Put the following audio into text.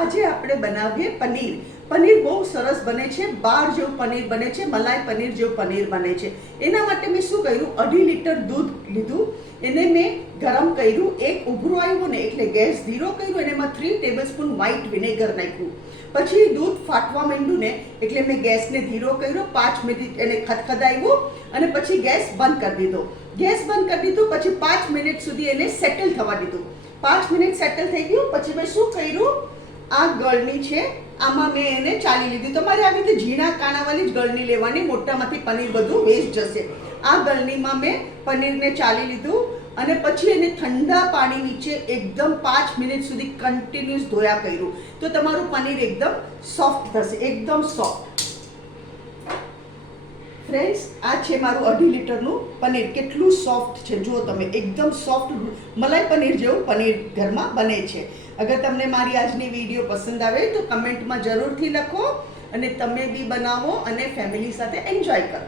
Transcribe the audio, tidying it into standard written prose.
આજે આપણે બનાવીએ પનીર. પનીર બહુ સરસ બને છે, બાર જેવું પનીર બને છે, મલાઈ પનીર જેવું પનીર બને છે. એના માટે મેં શું કર્યું, 2.5 લીટર દૂધ લીધું, એને મેં ગરમ કર્યું, એક ઉભરો આવ્યો ને એટલે ગેસ ધીરો કર્યો અને એમાં 3 ટેબલસ્પૂન વ્હાઈટ વિનેગર નાખ્યું. પછી દૂધ ફાટવા માંડ્યું ને એટલે મેં ગેસને ધીરો કર્યો, 5 મિનિટ એને ખદખદાવ્યું અને પછી ગેસ બંધ કરી દીધો. ગેસ બંધ કરી દીધું પછી 5 મિનિટ સુધી એને સેટલ થવા દીધું. 5 મિનિટ સેટલ થઈ ગયું પછી મેં શું કર્યું, આ ગળણી છે આમાં મેં એને ચાલી લીધી. તમારે આવી રીતે ઝીણા કાણાવાળી જ ગળણી લેવાની, મોટામાંથી પનીર બધું વેસ્ટ જશે. આ ગળણીમાં મેં પનીરને ચાલી લીધું અને પછી એને ઠંડા પાણી નીચે એકદમ 5 મિનિટ સુધી કન્ટિન્યુઅસ ધોયા કર્યું, તો તમારું પનીર એકદમ સોફ્ટ થશે, એકદમ સોફ્ટ. ફ્રેન્ડ્સ, આ છે મારું 2.5 લીટરનું પનીર. કેટલું સોફ્ટ છે જુઓ તમે, એકદમ સોફ્ટ મલાઈ પનીર જેવું પનીર ઘરમાં બને છે. અગર તમને મારી આજની વિડીયો પસંદ આવે તો કમેન્ટમાં જરૂરથી લખો અને તમે બી બનાવો અને ફેમિલી સાથે એન્જોય કરો.